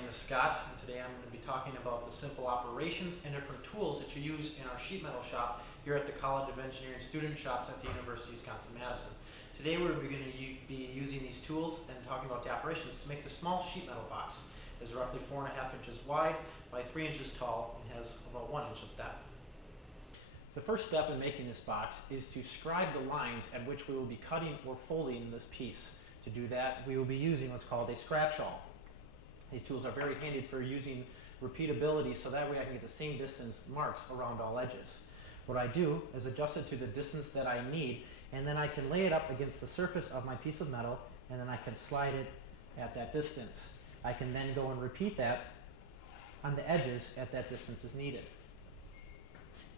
name is Scott, and today I'm going to be talking about the simple operations and different tools that you use in our sheet metal shop here at the College of Engineering student shops at the University of Wisconsin-Madison. Today we're going to be using these tools and talking about the operations to make the small sheet metal box. It is roughly 4.5 inches wide by 3 inches tall and has about 1 inch of depth. The first step in making this box is to scribe the lines at which we will be cutting or folding this piece. To do that, we will be using what's called a scratch-all. These tools are very handy for using repeatability, so that way I can get the same distance marks around all edges. What I do is adjust it to the distance that I need, and then I can lay it up against the surface of my piece of metal, and then I can slide it at that distance. I can then go and repeat that on the edges at that distance as needed.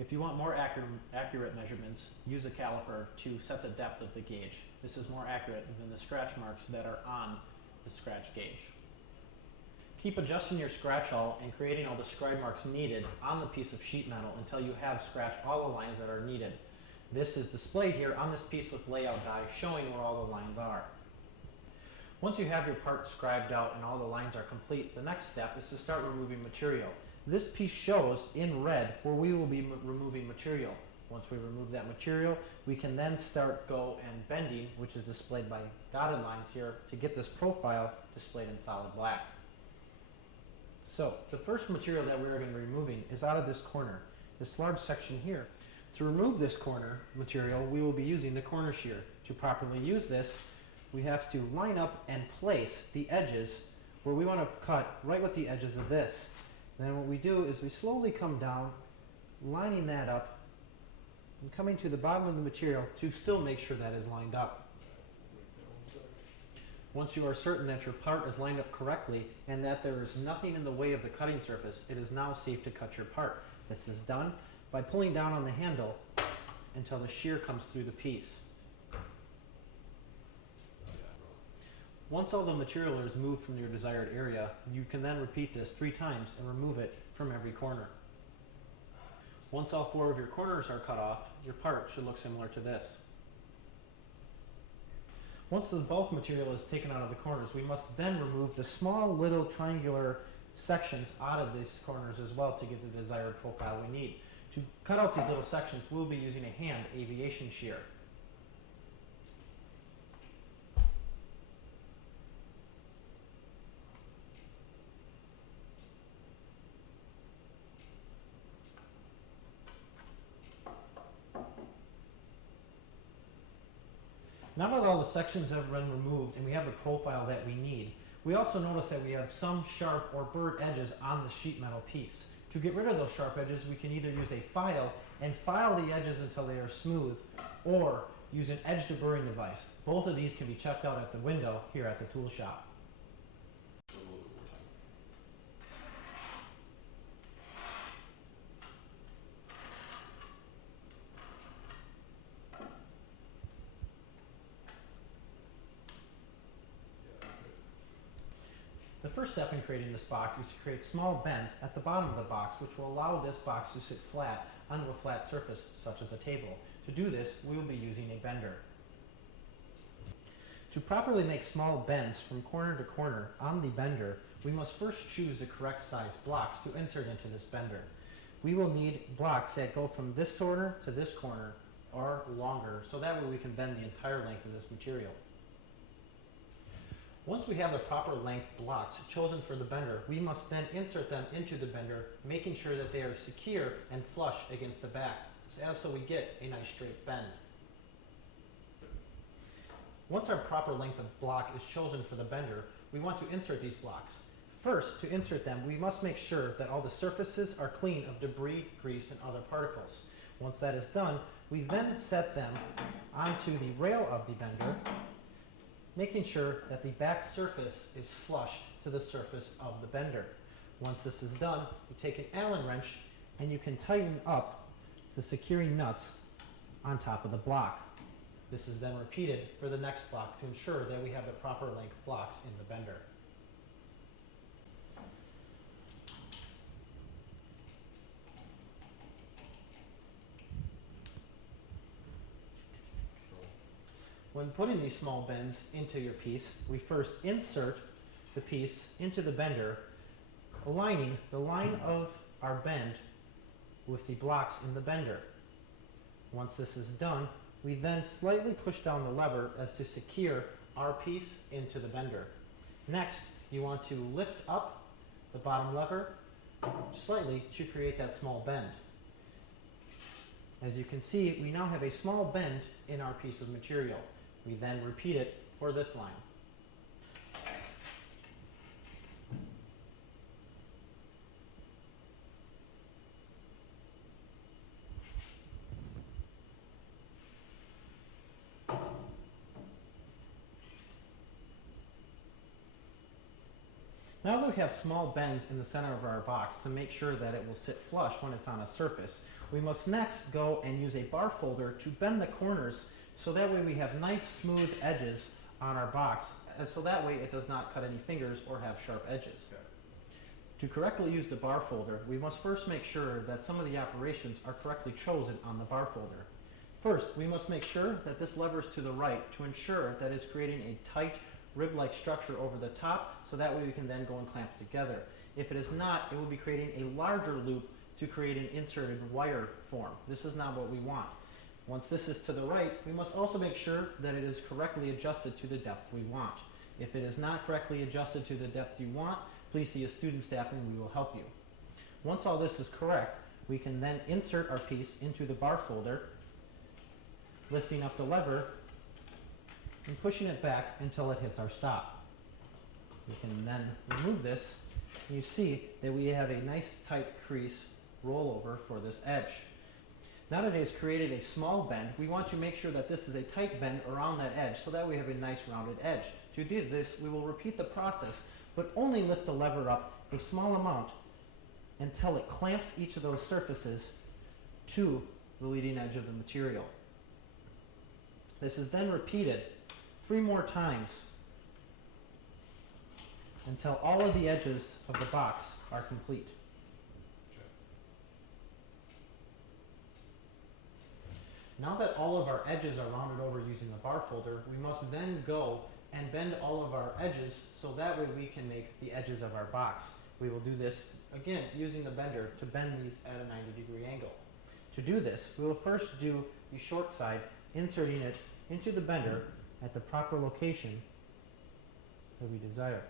If you want more accurate measurements, use a caliper to set the depth of the gauge. This is more accurate than the scratch marks that are on the scratch gauge. Keep adjusting your scratch-all and creating all the scribe marks needed on the piece of sheet metal until you have scratched all the lines that are needed. This is displayed here on this piece with layout die showing where all the lines are. Once you have your part scribed out and all the lines are complete, the next step is to start removing material. This piece shows in red where we will be removing material. Once we remove that material, we can then start and bending, which is displayed by dotted lines here, to get this profile displayed in solid black. So the first material that we're going to be removing is out of this corner, this large section here. To remove this corner material, we will be using the corner shear. To properly use this, we have to line up and place the edges where we want to cut right with the edges of this. Then what we do is we slowly come down, lining that up, and coming to the bottom of the material to still make sure that is lined up. Once you are certain that your part is lined up correctly and that there is nothing in the way of the cutting surface, it is now safe to cut your part. This is done by pulling down on the handle until the shear comes through the piece. Once all the material is moved from your desired area, you can then repeat this 3 times and remove it from every corner. Once all 4 of your corners are cut off, your part should look similar to this. Once the bulk material is taken out of the corners, we must then remove the small little triangular sections out of these corners as well to get the desired profile we need. To cut out these little sections, we'll be using a hand aviation shear. Now that all the sections have been removed and we have the profile that we need, we also notice that we have some sharp or burnt edges on the sheet metal piece. To get rid of those sharp edges, we can either use a file and file the edges until they are smooth, or use an edge deburring device. Both of these can be checked out at the window here at the tool shop. The first step in creating this box is to create small bends at the bottom of the box, which will allow this box to sit flat onto a flat surface, such as a table. To do this, we will be using a bender. To properly make small bends from corner to corner on the bender, we must first choose the correct size blocks to insert into this bender. We will need blocks that go from this corner to this corner or longer, so that way we can bend the entire length of this material. Once we have the proper length blocks chosen for the bender, we must then insert them into the bender, making sure that they are secure and flush against the back, so we get a nice straight bend. Once our proper length of block is chosen for the bender, we want to insert these blocks. First, to insert them, we must make sure that all the surfaces are clean of debris, grease, and other particles. Once that is done, we then set them onto the rail of the bender, making sure that the back surface is flush to the surface of the bender. Once this is done, you take an Allen wrench and you can tighten up the securing nuts on top of the block. This is then repeated for the next block to ensure that we have the proper length blocks in the bender. When putting these small bends into your piece, we first insert the piece into the bender aligning the line of our bend with the blocks in the bender. Once this is done, we then slightly push down the lever as to secure our piece into the bender. Next, you want to lift up the bottom lever slightly to create that small bend. As you can see, we now have a small bend in our piece of material. We then repeat it for this line. Now that we have small bends in the center of our box to make sure that it will sit flush when it's on a surface, we must next go and use a bar folder to bend the corners so that way we have nice smooth edges on our box, and so that way it does not cut any fingers or have sharp edges. Okay. To correctly use the bar folder, we must first make sure that some of the operations are correctly chosen on the bar folder. First, we must make sure that this lever is to the right to ensure that it's creating a tight rib-like structure over the top, so that way we can then go and clamp it together. If it is not, it will be creating a larger loop to create an inserted wire form. This is not what we want. Once this is to the right, we must also make sure that it is correctly adjusted to the depth we want. If it is not correctly adjusted to the depth you want, please see a student staff and we will help you. Once all this is correct, we can then insert our piece into the bar folder, lifting up the lever and pushing it back until it hits our stop. We can then remove this, and you see that we have a nice tight crease rollover for this edge. Now that it has created a small bend, we want to make sure that this is a tight bend around that edge so that we have a nice rounded edge. To do this, we will repeat the process, but only lift the lever up a small amount until it clamps each of those surfaces to the leading edge of the material. This is then repeated 3 more times until all of the edges of the box are complete. Okay. Now that all of our edges are rounded over using the bar folder, we must then go and bend all of our edges so that way we can make the edges of our box. We will do this again using the bender to bend these at a 90-degree angle. To do this, we will first do the short side, inserting it into the bender at the proper location that we desire.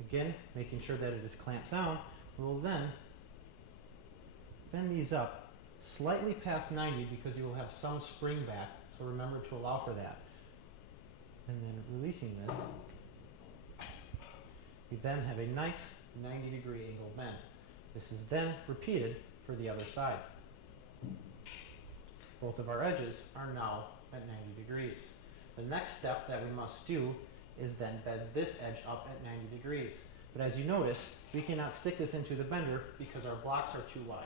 Again, making sure that it is clamped down, we will then bend these up slightly past 90 because you will have some spring back, so remember to allow for that. And then releasing this, we then have a nice 90-degree angle bend. This is then repeated for the other side. Both of our edges are now at 90 degrees. The next step that we must do is then bend this edge up at 90 degrees. But as you notice, we cannot stick this into the bender because our blocks are too wide.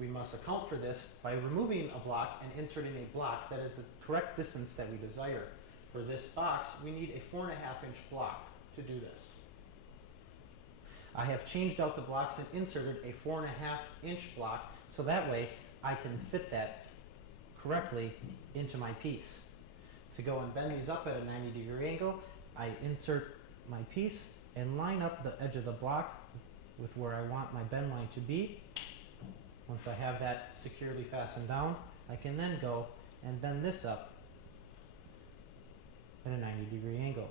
We must account for this by removing a block and inserting a block that is the correct distance that we desire. For this box, we need a 4.5-inch block to do this. I have changed out the blocks and inserted a 4.5-inch block so that way I can fit that correctly into my piece. To go and bend these up at a 90-degree angle, I insert my piece and line up the edge of the block with where I want my bend line to be. Once I have that securely fastened down, I can then go and bend this up at a 90-degree angle.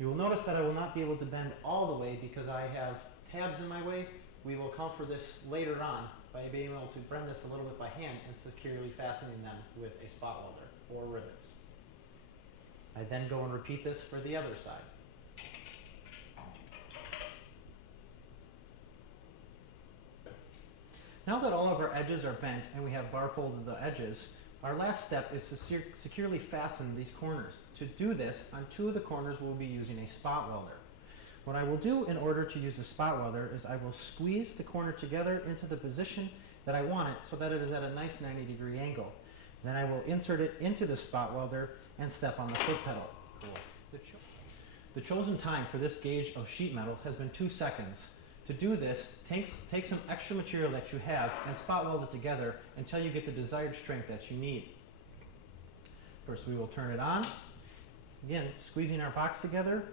You will notice that I will not be able to bend all the way because I have tabs in my way. We will account for this later on by being able to bend this a little bit by hand and securely fastening them with a spot welder or rivets. I then go and repeat this for the other side. Now that all of our edges are bent and we have bar folded the edges, our last step is to securely fasten these corners. To do this, on 2 of the corners we'll be using a spot welder. What I will do in order to use a spot welder is I will squeeze the corner together into the position that I want it so that it is at a nice 90-degree angle. Then I will insert it into the spot welder and step on the foot pedal. The chosen time for this gauge of sheet metal has been 2 seconds. To do this, take some extra material that you have and spot weld it together until you get the desired strength that you need. First we will turn it on. Again, squeezing our box together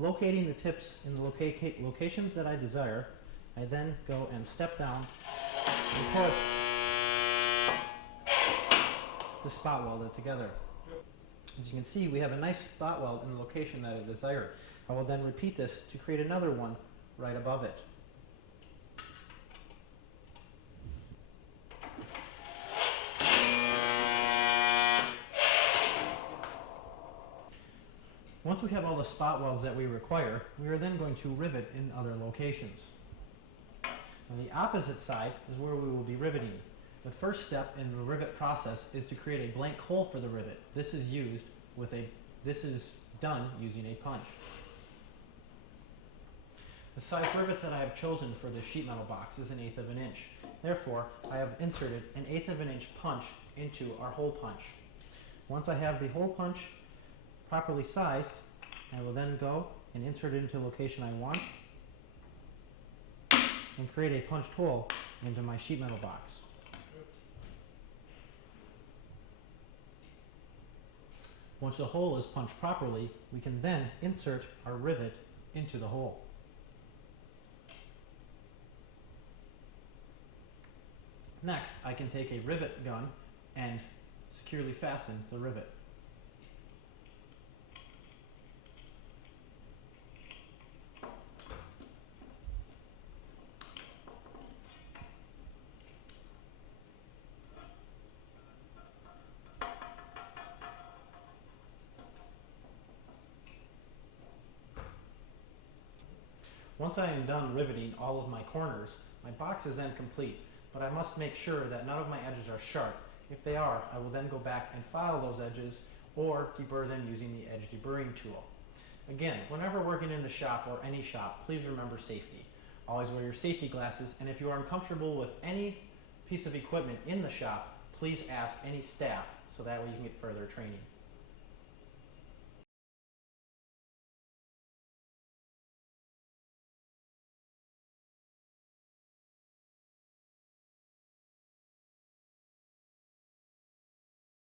locating the tips in the locations that I desire, I then go and step down and push to spot weld it together. As you can see, we have a nice spot weld in the location that I desire. I will then repeat this to create another one right above it. Once we have all the spot welds that we require, we are then going to rivet in other locations. On the opposite side is where we will be riveting. The first step in the rivet process is to create a blank hole for the rivet. This is done using a punch. The size rivets that I have chosen for this sheet metal box is 1/8 of an inch. Therefore, I have inserted 1/8 of an inch punch into our hole punch. Once I have the hole punch properly sized, I will then go and insert it into the location I want and create a punched hole into my sheet metal box. Once the hole is punched properly, we can then insert our rivet into the hole. Next, I can take a rivet gun and securely fasten the rivet. Once I am done riveting all of my corners, my box is then complete, but I must make sure that none of my edges are sharp. If they are, I will then go back and file those edges or deburr them using the edge deburring tool. Again, whenever working in the shop or any shop, please remember safety. Always wear your safety glasses, and if you are uncomfortable with any piece of equipment in the shop, please ask any staff so that way you can get further training.